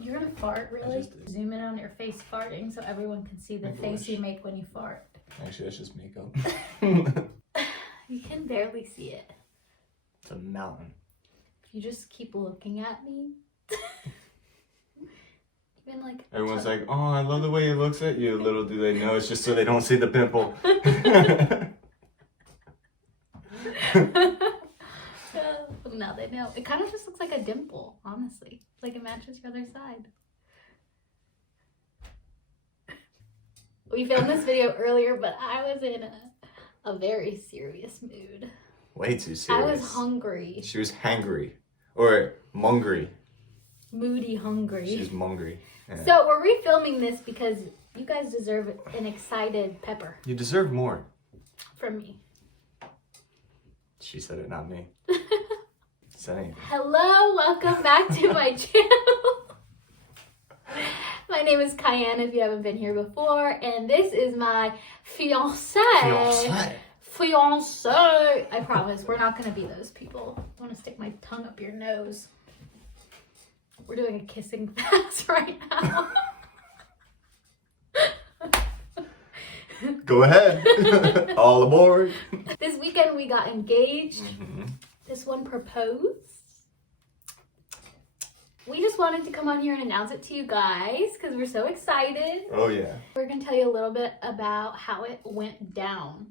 You're gonna fart, really? Zoom in on your face farting so everyone can see the face you make when you fart. Actually, that's just makeup. You can barely see it. It's a mountain. If you just keep looking at me. Even like everyone's like, oh, I love the way he looks at you. Little do they know, it's just so they don't see the pimple. Now they know. It kind of just looks like a dimple, honestly. Like it matches your other side. We filmed this video earlier, but I was in a very serious mood. Way too serious. I was hungry. She was hangry. Or mungry. Moody hungry. She's mungry. Yeah. So we're refilming this because you guys deserve an excited pepper. You deserve more. From me. She said it, not me. Said anything. Hello, welcome back to my channel. My name is Kian if you haven't been here before, and this is my fiancé. Fiancé. I promise we're not gonna be those people. I want to stick my tongue up your nose. We're doing a kissing fast right now. Go ahead. All aboard. This weekend we got engaged. Mm-hmm. This one proposed. We just wanted to come on here and announce it to you guys because we're so excited. Oh yeah. We're going to tell you a little bit about how it went down.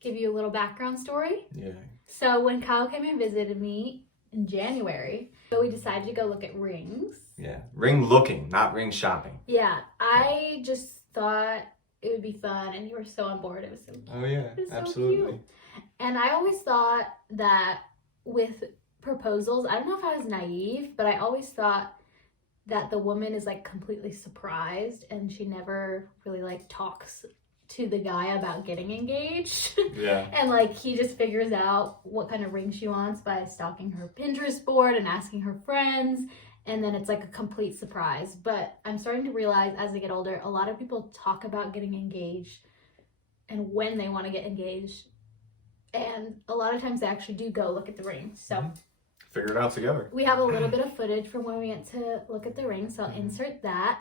Give you a little background story. Yeah. So when Kyle came and visited me in January, so we decided to go look at rings. Yeah. Ring looking, not ring shopping. Yeah. I just thought it would be fun and you were so on board. It was so cute. Oh yeah, it was absolutely. So cute. And I always thought that with proposals, I don't know if I was naive, but I always thought that the woman is like completely surprised and she never really like talks to the guy about getting engaged. Yeah. And like he just figures out what kind of ring she wants by stalking her Pinterest board and asking her friends, and then it's like a complete surprise. But I'm starting to realize as I get older, a lot of people talk about getting engaged and when they want to get engaged, and a lot of times they actually do go look at the ring. So figure it out together. We have a little bit of footage from when we went to look at the ring, so I'll insert that.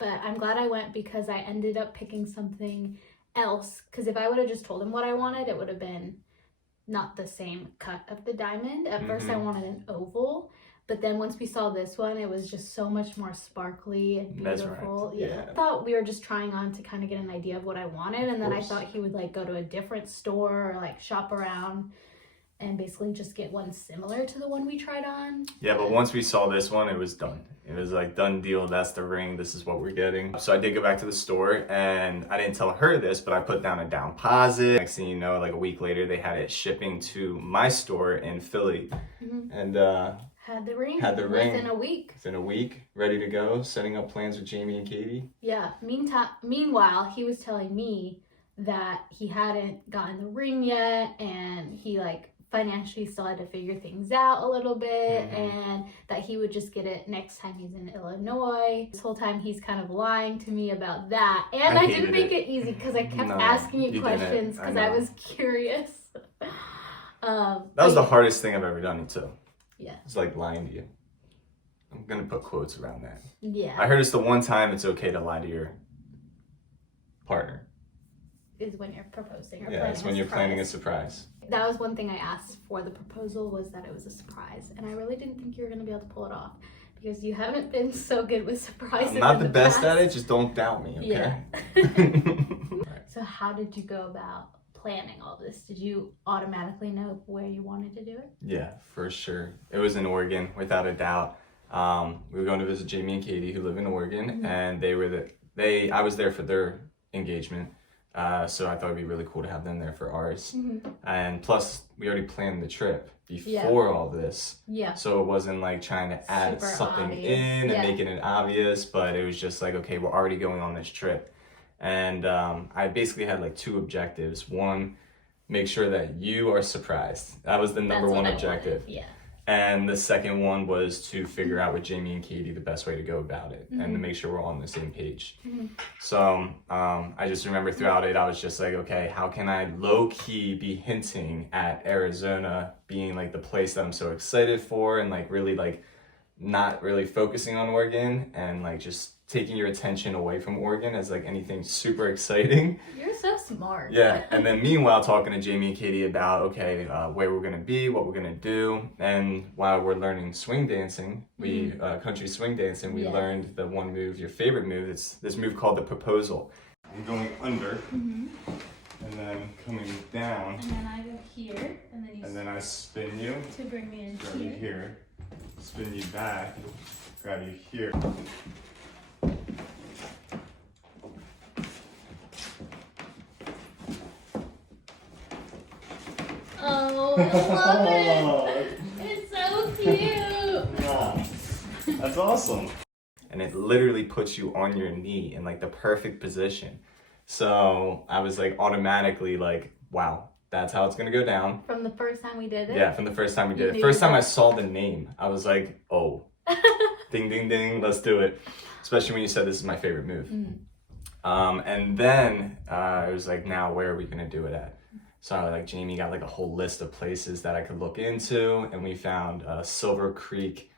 But I'm glad I went because I ended up picking something else. Because if I would have just told him what I wanted, it would have been not the same cut of the diamond. At first I wanted an oval. But then once we saw this one, it was just so much more sparkly and beautiful. Yeah. I thought we were just trying on to kind of get an idea of what I wanted. And then I thought he would like go to a different store or like shop around and basically just get one similar to the one we tried on. Yeah, but once we saw this one, it was done. It was like done deal. That's the ring. This is what we're getting. So I did go back to the store and I didn't tell her this, but I put down a down deposit. Next thing you know, like a week later, they had it shipping to my store in Philly. And had the ring. Within a week. Within a week, ready to go, setting up plans with Jamie and Katie. Yeah. Meanwhile, he was telling me that he hadn't gotten the ring yet, and he like financially still had to figure things out a little bit, and that he would just get it next time he's in Illinois. This whole time he's kind of lying to me about that, and I didn't make it easy because I kept asking you questions because I was curious. That was the hardest thing I've ever done too. Yeah. It's like lying to you. I'm gonna put quotes around that. Yeah. I heard it's the one time it's okay to lie to your partner. Is when you're proposing or it's when you're planning a surprise. That was one thing I asked for the proposal, was that it was a surprise. And I really didn't think you were going to be able to pull it off because you haven't been so good with surprises. I'm not the best at it, just don't doubt me, okay? Yeah. So how did you go about planning all this? Did you automatically know where you wanted to do it? Yeah, for sure. It was in Oregon, without a doubt. We were going to visit Jamie and Katie, who live in Oregon, and I was there for their engagement. So I thought it'd be really cool to have them there for ours. And plus, we already planned the trip before all this. Yeah. So it wasn't like trying to add something in and making it obvious, but it was just like, okay, we're already going on this trip. And I basically had like two objectives. One, make sure that you are surprised. That was the number one objective. Yeah. And the second one was to figure out with Jamie and Katie the best way to go about it and to make sure we're all on the same page. So I just remember throughout it, I was just like, okay, how can I low-key be hinting at Arizona being like the place that I'm so excited for, and like really like not really focusing on Oregon and like just taking your attention away from Oregon as like anything super exciting. You're so smart. Yeah, and then meanwhile talking to Jamie and Katie about, okay, where we're gonna be, what we're gonna do, and while we're learning swing dancing, country swing dancing, we learned the one move, your favorite move, it's this move called the proposal. I'm going under, and then coming down. And then I go here, and then I spin you. To bring me in grab you here, spin you back, grab you here. Oh, I love it! It's so cute! Yeah, that's awesome. And it literally puts you on your knee in like the perfect position. So I was like automatically like, wow, that's how it's gonna go down. From the first time we did it? Yeah, from the first time we did it. First time I saw the name, I was like, oh, ding, ding, ding, let's do it. Especially when you said this is my favorite move. And then it was like, now where are we gonna do it at? So like Jamie got like a whole list of places that I could look into, and we found Silver Creek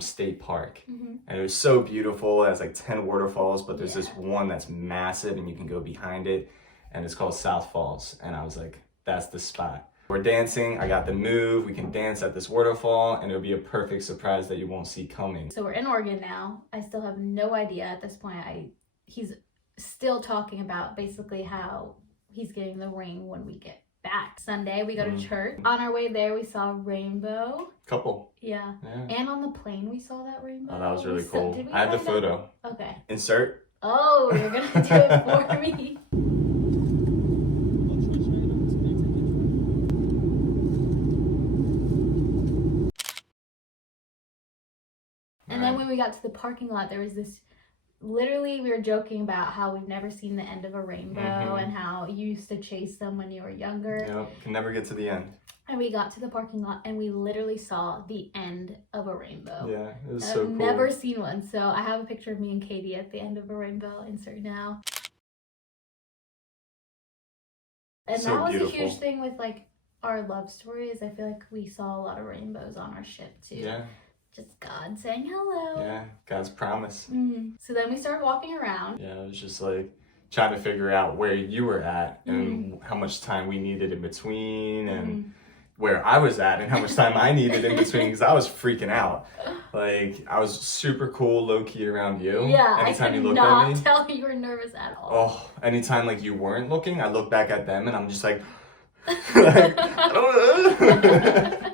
State Park. And it was so beautiful. It has like 10 waterfalls, but there's this one that's massive and you can go behind it, and it's called South Falls. And I was like, that's the spot. We're dancing, I got the move, we can dance at this waterfall, and it'll be a perfect surprise that you won't see coming. So we're in Oregon now. I still have no idea at this point. He's still talking about basically how he's getting the ring when we get back. Sunday we go to church. On our way there we saw a rainbow. Couple. Yeah. And on the plane we saw that rainbow. Oh, that was really cool. I have the photo. Okay. Insert. Oh, you're gonna do it for me. And then when we got to the parking lot, there was this, literally we were joking about how we've never seen the end of a rainbow and how you used to chase them when you were younger. Yep, can never get to the end. And we got to the parking lot and we literally saw the end of a rainbow. Yeah, it was so cool. I've never seen one. So I have a picture of me and Katie at the end of a rainbow. Insert now. And So that was beautiful. a huge thing with like our love stories. I feel like we saw a lot of rainbows on our ship too. Yeah. Just God saying hello. Yeah, God's promise. So then we started walking around. Yeah, it was just like trying to figure out where you were at and how much time we needed in between, and where I was at and how much time I needed in between, because I was freaking out. Like, I was super cool, low-key around you. Yeah, anytime I you could looked not at me. tell you were nervous at all. Oh, anytime like you weren't looking, I look back at them and I'm just like, like I don't know.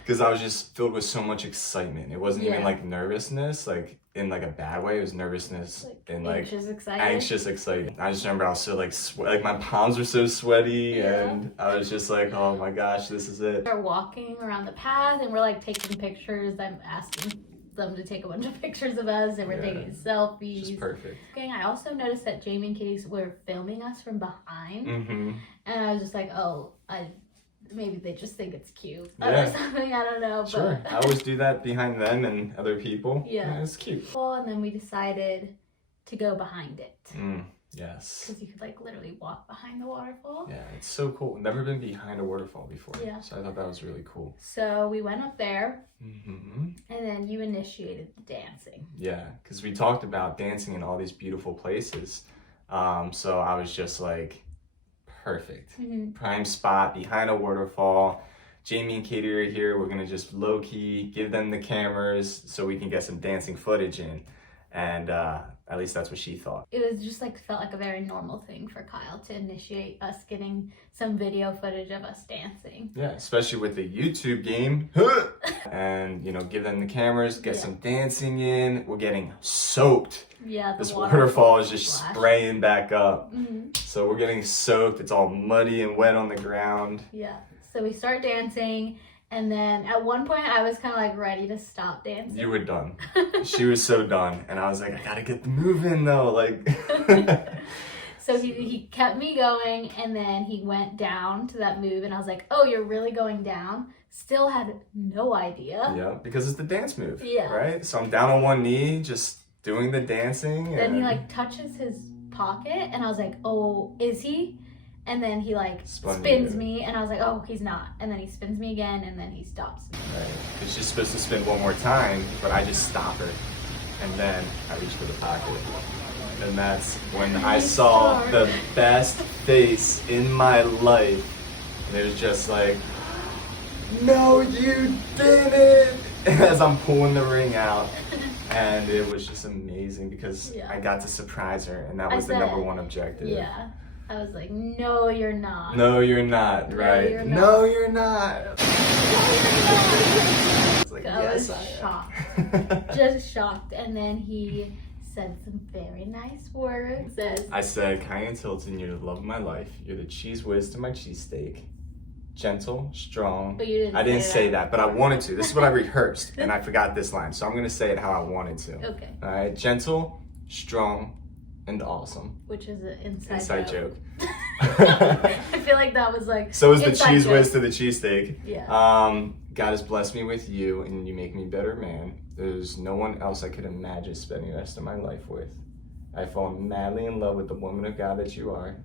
Because I was just filled with so much excitement. It wasn't even like nervousness, like in like a bad way. It was nervousness and like anxious, excited. I just remember I was so like my palms were so sweaty, and I was just like, oh my gosh, this is it. We're walking around the path and we're like taking pictures. I'm asking them to take a bunch of pictures of us, and we're taking selfies. Just perfect. Okay, I also noticed that Jamie and Katie were filming us from behind, and I was just like, oh, maybe they just think it's cute or something. I don't know. Sure, but I always do that behind them and other people. Yeah, it's cute. And then we decided to go behind it. Yes. Because you could like literally walk behind the waterfall. Yeah, it's so cool. Never been behind a waterfall before. Yeah. So I thought that was really cool. So we went up there, and then you initiated the dancing. Yeah, because we talked about dancing in all these beautiful places. So I was just like, perfect. Prime spot behind a waterfall. Jamie and Katie are here. We're gonna just low key give them the cameras so we can get some dancing footage in. And at least that's what she thought. It was just like, felt like a very normal thing for Kyle to initiate us getting some video footage of us dancing. Yeah, especially with the YouTube game. And, you know, give them the cameras, get some dancing in. We're getting soaked. Yeah, this waterfall is just spraying back up. So we're getting soaked. It's all muddy and wet on the ground. Yeah. So we start dancing, and then at one point I was kind of like ready to stop dancing. You were done. She was so done, and I was like, I gotta get the move in though. Like. So he kept me going, and then he went down to that move, and I was like, oh, you're really going down? Still had no idea. Yeah, because it's the dance move. Yeah. Right? So I'm down on one knee, just doing the dancing. Then he like touches his pocket, and I was like, oh, is he? And then he like spins me, and I was like, oh, he's not. And then he spins me again, and then he stops me. Right. Because she's supposed to spin one more time, but I just stop her. And then I reach for the pocket. And that's when I saw the best face in my life. And it was just like, no, you didn't! As I'm pulling the ring out. And it was just amazing because I got to surprise her, and that was the #1 objective. Yeah. I was like, no, you're not. No, you're not, right? No, you're not. I was like, I was shocked. Just shocked. And then he said some very nice words. I said, Kian Tilton, you're the love of my life. You're the cheese whiz to my cheesesteak. Gentle, strong. But you didn't I didn't say that, but I wanted to. This is what I rehearsed, and I forgot this line. So I'm going to say it how I wanted to. Okay. All right. Gentle, strong, and awesome. Which is an inside joke. I feel like that was like. So is the cheese whiz to the cheesesteak. Yeah. God has blessed me with you, and you make me a better man. There's no one else I could imagine spending the rest of my life with. I've fallen madly in love with the woman of God that you are,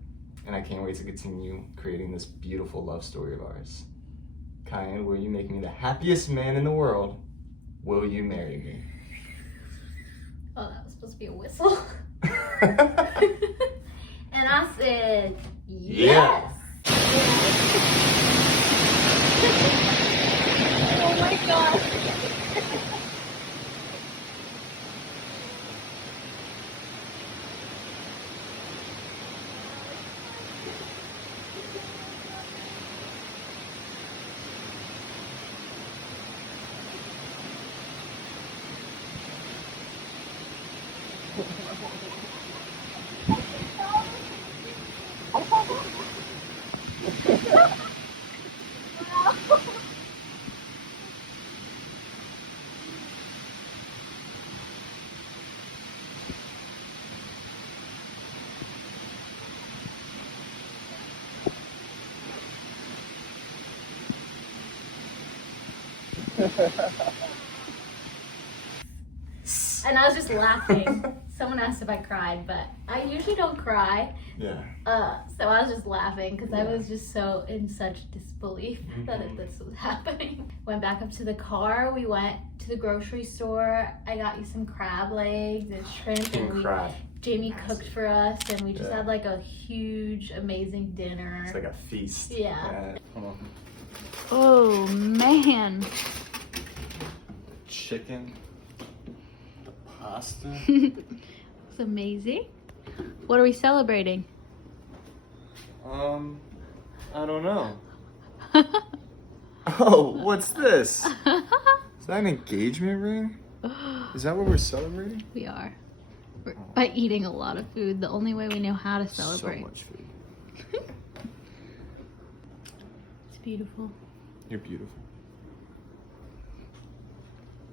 and I can't wait to continue creating this beautiful love story of ours. Kian, will you make me the happiest man in the world? Will you marry me? Oh, that was supposed to be a whistle. And I said, yes. Oh my gosh. And I was just laughing. Someone asked if I cried, but I usually don't cry. Yeah. So I was just laughing because I was just so in such disbelief that this was happening. Went back up to the car. We went to the grocery store. I got you some crab legs and shrimp. And Jamie cooked for us, and we just had like a huge, amazing dinner. It's like a feast. Yeah. Oh man. Chicken. Pasta. It's amazing. What are we celebrating? I don't know. Oh, what's this? Is that an engagement ring? Is that what we're celebrating? We are. By eating a lot of food, the only way we know how to celebrate. So much food. It's beautiful. You're beautiful.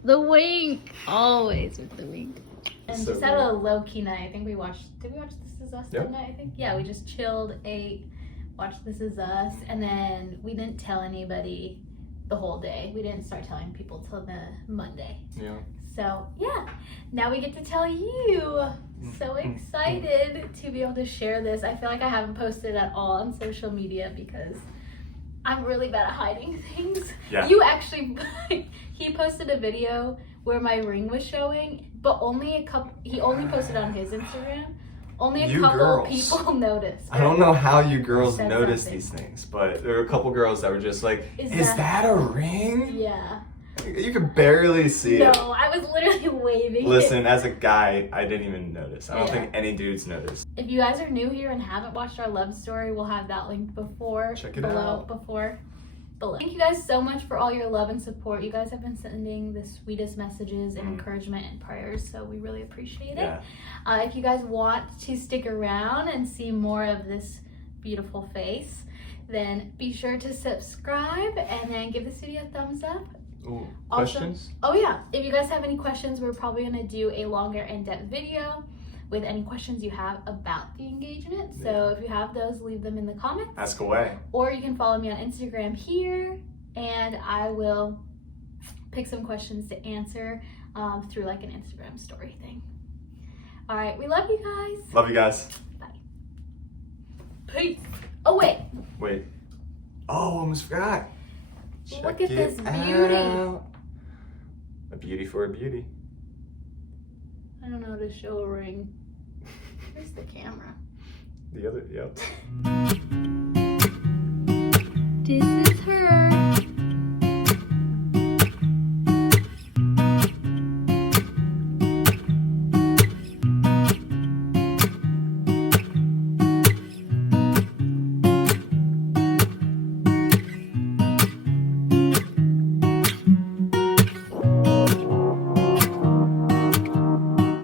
The wink! Always with the wink. And So just had a low-key night. I think we watched, did we watch This Is Us that night, I think? Yeah, we just chilled, ate, watched This Is Us, and then we didn't tell anybody the whole day. We didn't start telling people till the Monday. Yeah. So, yeah, now we get to tell you. So excited to be able to share this. I feel like I haven't posted at all on social media because I'm really bad at hiding things. Yeah. You actually, he posted a video where my ring was showing, but he only posted on his Instagram. Only a couple people noticed. I don't know how you girls notice something. these things, but there were a couple girls that were just like, is that a ring? Yeah. You could barely see it. No, I was literally waving. Listen, as a guy, I didn't even notice. I don't think any dudes noticed. If you guys are new here and haven't watched our love story, we'll have that linked below. Thank you guys so much for all your love and support. You guys have been sending the sweetest messages and encouragement and prayers, so we really appreciate it. If you guys want to stick around and see more of this beautiful face, then be sure to subscribe and then give this video a thumbs up. Ooh, questions? Also, if you guys have any questions, we're probably going to do a longer in-depth video. with any questions you have about the engagement. So if you have those, leave them in the comments. Ask away. Or you can follow me on Instagram here, and I will pick some questions to answer through like an Instagram story thing. All right, we love you guys. Love you guys. Bye. Peace. Oh, wait. Wait. Oh, almost forgot. Look Check at this it beauty. out. A beauty for a beauty. I don't know how to show a ring. Where's the camera? The other, yep. This is her.